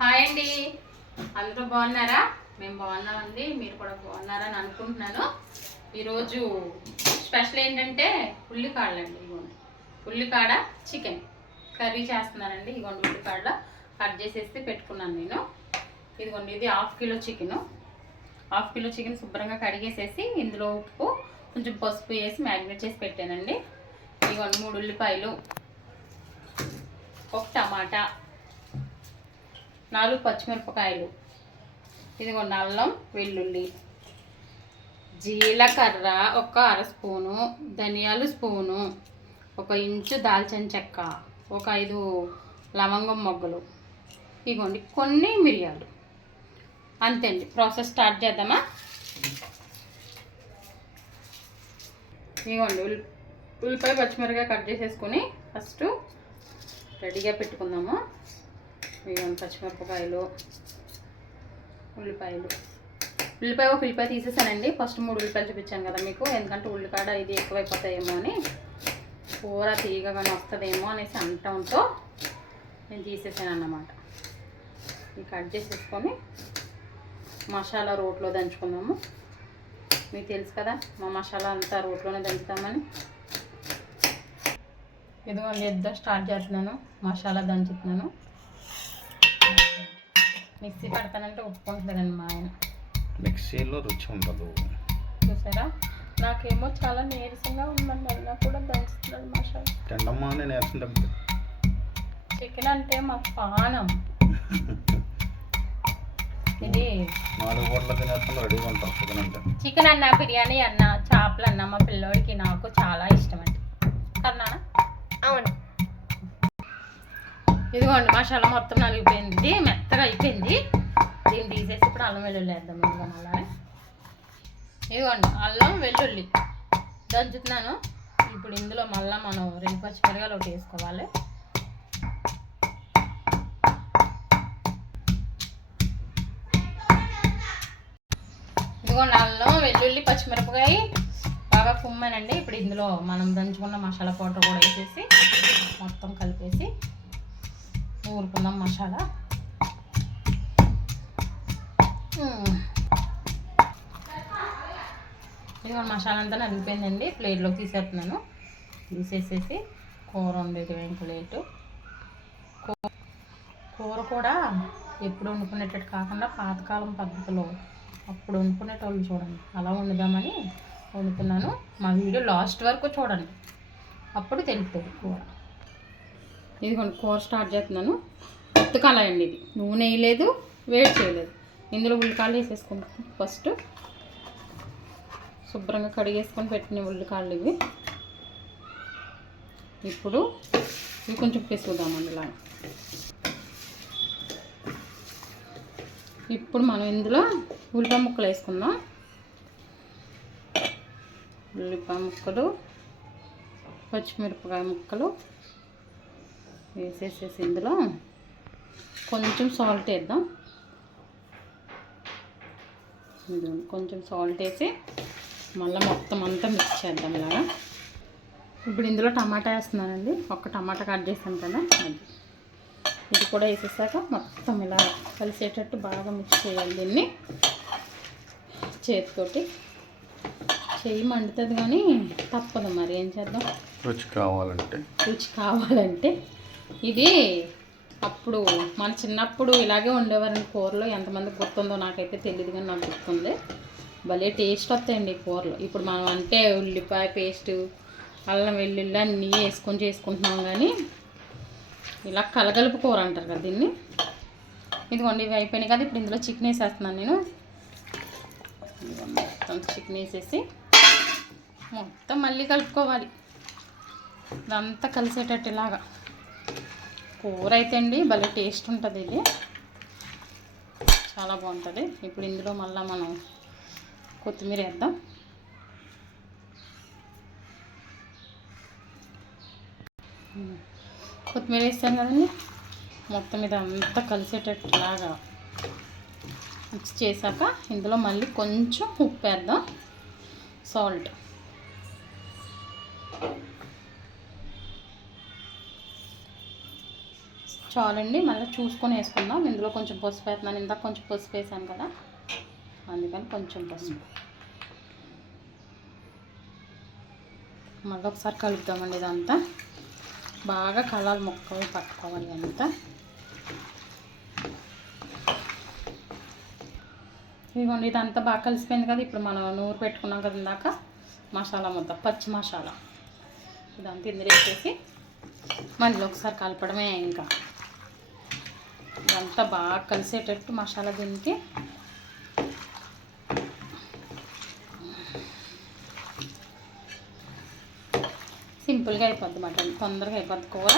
Hi అండి. అందరూ బాగున్నారా? మేము బాగున్నామండి. మీరు కూడా బాగున్నారని అనుకుంటున్నాను. ఈరోజు స్పెషల్ ఏంటంటే ఉల్లికాడలండి ఇగోండి. ఉల్లికాడ చికెన్ కర్రీ చేస్తున్నానండి. ఇగోండి ఉల్లికాడ కట్ చేసేసి పెట్టుకున్నాను నేను. ఇదిగోండి ఇది half kilo chicken. Half kilo chicken శుభ్రంగా కడిగేసేసి ఇందులో ఉప్పు కొంచెం పసుపు వేసి మ్యారినేట్ చేసి పెట్టానండి. ఇదిగోండి మూడు ఉల్లిపాయలు ఒక టమాటా నాలుగు పచ్చిమిరపకాయలు. ఇదిగోండి అల్లం వెల్లుల్లి జీలకర్ర ఒక అర స్పూను ధనియాలు స్పూను ఒక ఇంచు దాల్చిన చెక్క ఒక ఐదు లవంగం మొగ్గలు. ఇదిగోండి కొన్ని మిరియాలు. అంతేండి ప్రాసెస్ స్టార్ట్ చేద్దామా? ఇదిగోండి ఉల్లి ఉల్లిపాయ పచ్చిమిరపకాయ కట్ చేసేసుకొని ఫస్ట్ రెడీగా పెట్టుకుందాము. పచ్చిమిరపకాయలు ఉల్లిపాయలు. ఉల్లిపాయ ఒక ఉల్లిపాయ తీసేసానండి. ఫస్ట్ మూడు ఉల్లిపాయలు చూపించాను కదా మీకు. ఎందుకంటే ఉల్లికాడ ఇది ఎక్కువైపోతాయేమో అని. కూర తీగగానే వస్తుందేమో అనేసి అంటంతో నేను తీసేసాను అన్నమాట ఇది కట్ చేసేసుకొని మసాలా రోట్లో దంచుకుందాము మీకు తెలుసు కదా మా మసాలా అంతా రోట్లోనే దంచుతామని. ఇదిగోండి ఇద్దరు స్టార్ట్ చేస్తున్నాను. మసాలా దంచుతున్నాను. మిక్సీ పడతానంటే ఒప్పుకుంటలేదండి మా ఆయన. మిక్సీలో రుచి ఉండదు. చూసారా? నాకేమో చాలా నీరసంగా ఉందండి అయినా కూడా దంచుతున్నాడు మసాలా తిండమ్మా అని చికెన్ అంటే మా పానం. ఇది నాలుగు పూటలు తినేస్తాను రెడీగా ఉంటాం చికెన్ అంటే. చికెన్ అన్న బిర్యానీ అన్న చేపలు అన్న మా పిల్లోడికి నాకు చాలా ఇష్టం అండి కన్నా అవును. ఇదిగోండి మసాలా మొత్తం నలిగిపోయింది. వెల్లుల్లి వేద్దాం ముందుగా అలా ఇదిగోండి అల్లం వెల్లుల్లి. దంచుతున్నాను ఇప్పుడు ఇందులో మళ్ళీ మనం రెండు పచ్చిమిరకాయలు ఒకటి వేసుకోవాలి. ఇదిగోండి అల్లం వెల్లుల్లి పచ్చిమిరపకాయ బాగా కుమ్మానండి. ఇప్పుడు ఇందులో మనం దంచుకున్న మసాలా పౌడర్ కూడా వేసేసి మొత్తం కలిపేసి ఊరుకుందాం మసాలా. ఇదిగో ఇదిగోండి మసాలా అంతా నలిగిపోయిందండి ప్లేట్లోకి తీసేస్తున్నాను. తీసేసేసి కూర ఉండేది ప్లేటు కూ- కూర కూడా ఎప్పుడు వండుకునేటట్టు కాకుండా పాతకాలం పద్ధతిలో అప్పుడు వండుకునేటోళ్ళు చూడండి. అలా వండుదామని వండుతున్నాను. మా వీడియో లాస్ట్ వరకు చూడండి. అప్పుడు తెలుపుతుంది కూర. ఇదిగోండి కూర స్టార్ట్ చేస్తున్నాను. ఉత్తకాలండి ఇది. నూనె వేయలేదు వేడి చేయలేదు. ఇందులో ఉల్లికాయలు వేసేసుకుంటాం ఫస్ట్ శుభ్రంగా కడిగేసుకొని పెట్టిన ఉల్లికాయలు ఇవి. ఇప్పుడు ఇవి కొంచెం పిసుకుదామండి ఇలా ఇప్పుడు మనం ఇందులో ఉల్లిపాయ ముక్కలు వేసుకుందాం. ఉల్లిపాయ ముక్కలు పచ్చిమిరపకాయ ముక్కలు వేసేసేసి ఇందులో కొంచెం సాల్ట్ వేద్దాం. కొంచెం సాల్ట్ వేసి మళ్ళీ మొత్తం అంతా మిక్స్ చేద్దాం ఇలాగా ఇప్పుడు ఇందులో టమాటా వేస్తున్నానండి. ఒక టమాటా కట్ చేస్తాను కదా. అది ఇది కూడా వేసేసాక మొత్తం ఇలా కలిసేటట్టు బాగా మిక్స్ చేయాలి దీన్ని. చేతితోటి. చెయ్యి మండుతుంది కానీ తప్పదు మరి. ఏం చేద్దాం? రుచి కావాలంటే. రుచి కావాలంటే ఇది అప్పుడు మన చిన్నప్పుడు ఇలాగే ఉండేవారండి కూరలో. ఎంతమంది గుర్తుందో నాకైతే తెలియదు కానీ నాకు గుర్తుంది. భలే టేస్ట్ వస్తాయండి కూరలు. ఇప్పుడు మనం అంటే ఉల్లిపాయ పేస్ట్ అల్లం వెల్లుల్లి అన్నీ వేసుకొని చేసుకుంటున్నాం కానీ ఇలా కలగలుపు కూర అంటారు కదా దీన్ని. ఇదిగోండి ఇవి అయిపోయినాయి కదా ఇప్పుడు ఇందులో చికెన్ వేసేస్తున్నాను నేను. మొత్తం చికెన్ వేసేసి మొత్తం మళ్ళీ కలుపుకోవాలి. ఇదంతా కలిసేటట్టు ఇలాగా. కూర అయితే అండి భలే టేస్ట్ ఉంటుంది ఇది. చాలా బాగుంటుంది. ఇప్పుడు ఇందులో మళ్ళీ మనం కొత్తిమీర వేద్దాం. కొత్తిమీర వేస్తాం కదండి. మొత్తం ఇది అంతా కలిసేటట్లాగా మిక్స్ చేశాక ఇందులో మళ్ళీ కొంచెం ఉప్పు వేద్దాం. సాల్ట్. చాలండి మళ్ళీ చూసుకొని వేసుకుందాం. ఇందులో కొంచెం పసుపు వేస్తున్నాను. ఇందాక కొంచెం పసుపు వేసాను కదా. అందుకని కొంచెం పసుపు. మళ్ళీ ఒకసారి కలుపుతామండి ఇదంతా. బాగా కలాలు మొక్కలు పట్టుకోవాలి అంతా. ఇదిగోండి ఇదంతా బాగా కలిసిపోయింది కదా. ఇప్పుడు మనం నూరు పెట్టుకున్నాం కదా ఇందాక. మసాలా ముద్ద పచ్చి మసాలా. ఇదంతా ఇందులో వేసేసి మళ్ళీ ఒకసారి కలపడమే ఇంకా. ఇదంతా బాగా కలిసేటట్టు మసాలా దీనికి. సింపుల్గా అయిపోద్ది మటన్ తొందరగా అయిపోద్ది కూర.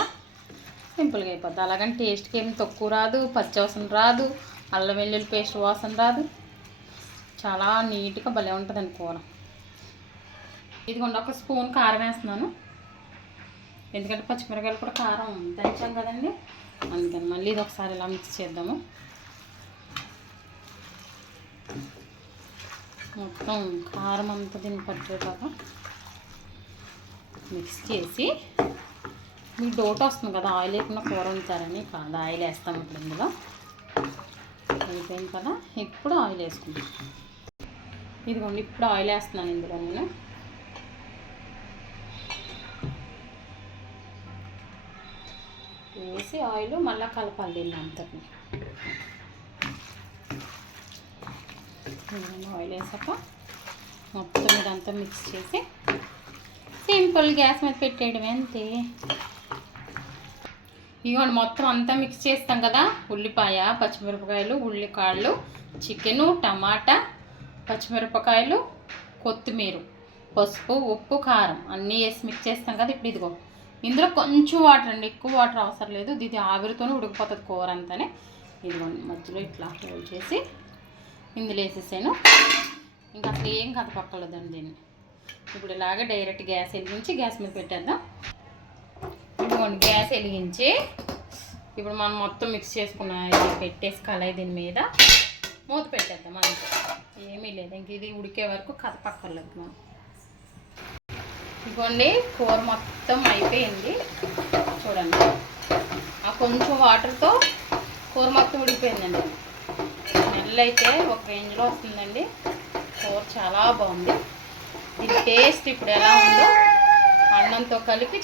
సింపుల్గా అయిపోద్ది. అలాగని టేస్ట్కి ఏమి తక్కువ రాదు పచ్చివాసన రాదు అల్లం వెల్లుల్లి పేస్ట్ వాసన రాదు. చాలా నీట్గా భలే ఉంటుందండి కూర. ఇదిగోండి ఒక స్పూన్ కారం వేస్తున్నాను. ఎందుకంటే పచ్చిమిరకాయలు కూడా కారం దంచాం కదండి. అందుకని మళ్ళీ ఇది ఒకసారి ఇలా మిక్స్ చేద్దాము. మొత్తం కారం అంతా దీన్ని పట్టేలాగా మిక్స్ చేసి మీకు డోట్ వస్తుంది కదా ఆయిల్ లేకుండా కూర ఉంచారని కాదు ఆయిల్ వేస్తాం ఇప్పుడు ఇందులో. అయిపోయింది కదా ఇప్పుడు ఆయిల్ వేసుకుంటాం ఇదిగోండి ఇప్పుడు ఆయిల్ వేస్తున్నాను ఇందులో నేను. వేసి ఆయిల్ మళ్ళీ కలపాలి దీన్ని అంతటిని. ఆయిల్ వేసాక మొత్తం ఇదంతా మిక్స్ చేసి సింపుల్ గ్యాస్ మీద పెట్టేయడమే అంతే. ఇదిగోండి మొత్తం అంతా మిక్స్ చేస్తాం కదా ఉల్లిపాయ పచ్చిమిరపకాయలు ఉల్లికాళ్ళు చికెను టమాటా పచ్చిమిరపకాయలు కొత్తిమీర పసుపు ఉప్పు కారం అన్నీ వేసి మిక్స్ చేస్తాం కదా ఇప్పుడు ఇదిగో. ఇందులో కొంచెం వాటర్ అండి ఎక్కువ వాటర్ అవసరం లేదు. ఇది ఆవిరితోనే ఉడికిపోతుంది కూర అంతానే. ఇదిగోండి మధ్యలో ఇట్లా హోల్ చేసి ఇందులో వేసేసాను. ఇంకా అసలు ఏం కదపక్కర్లేదండి దీన్ని. ఇప్పుడు ఇలాగ డైరెక్ట్ గ్యాస్ వెలిగించి గ్యాస్ మీద పెట్టేద్దాం. ఇదిగోండి గ్యాస్ వెలిగించి ఇప్పుడు మనం మొత్తం మిక్స్ చేసుకున్న ఇది పెట్టేసి కళాయి దీని మీద. మూత పెట్టేద్దాం అంతే. ఏమీ లేదు ఇంక ఇది ఉడికే వరకు కదపక్కర్లేదు మనం ఇదిగోండి కూర మొత్తం అయిపోయింది. చూడండి. ఆ కొంచెం వాటర్తో కూర మొత్తం ఉడికిపోయిందండి. నెల్లు అయితే ఒక రేంజ్లో వస్తుందండి. కూర చాలా బాగుంది. దీని టేస్ట్ ఇప్పుడు ఎలా ఉందో అన్నంతో కలిపి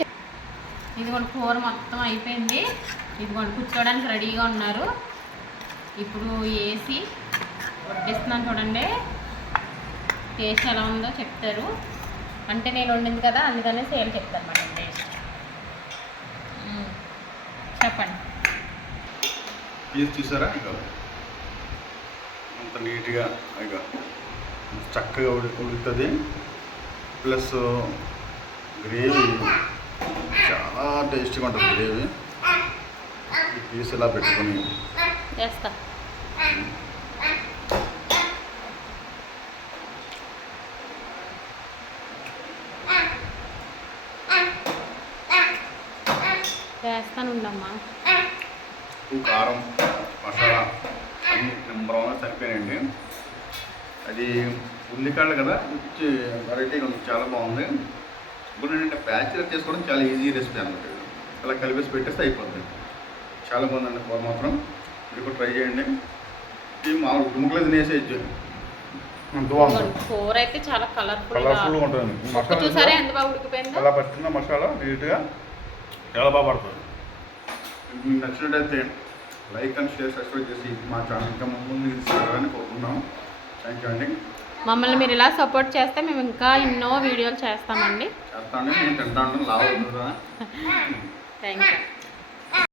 ఇదిగోండి కూర మొత్తం అయిపోయింది. ఇదిగోండి కూర్చోడానికి రెడీగా ఉన్నారు. ఇప్పుడు వేసి వడ్డిస్తున్నాను చూడండి. టేస్ట్ ఎలా ఉందో చెప్తారు. అంటే నేను వండింది కదా అందుకనే సేమ్ చెప్తాను మేడం టేస్ట్. చెప్పండి. పీస్ చూసారా? ఇక అంత నీట్గా ఇక చక్కగా ఉడి ఉడుకుతుంది. Plus gravy. చాలా టేస్టీగా ఉంటుంది గ్రేవీ. ఈ పీస్ ఇలా పెట్టుకొని చేస్తా. చేస్తాను ఉండమ్మా ఉప్పు కారం మసాలా అన్ని నెంబర్ వన్ సరిపోయాయండి అది ఉల్లికాయలు కదా మంచి వెరైటీగా ఉంది చాలా బాగుంది. ఇప్పుడు ఏంటంటే బ్యాచులర్ చేసుకోవడం చాలా ఈజీ రెసిపీ అన్నమాట ఇది. అలా కలిపేసి పెట్టేస్తే అయిపోద్ది. చాలా బాగుందండి కూర మాత్రం. మీరు కూడా ట్రై చేయండి. ఇది మామూలు దుమ్మకలు తినేసేయచ్చు. కూర అయితే చాలా కలర్ఫుల్ కలర్ఫుల్గా ఉంటుంది మసాలా చూసారా ఎంత బాగా ఉడికిపోయిందో? అలా పట్టిన మసాలా నీట్గా చాలా బాగా పడుతుంది మీకు నచ్చినట్టయితే లైక్ అండ్ షేర్ సబ్స్క్రైబ్ చేసి మా ఛానల్ ఇంకా ముందు తీసుకెళ్ళాలని కోరుకున్నాం థ్యాంక్ యూ అండి. మమ్మల్ని మీరు ఇలా సపోర్ట్ చేస్తే మేము ఇంకా ఎన్నో వీడియోలు చేస్తామండి. చేస్తాను నేను తింటాను లావు థ్యాంక్ యూ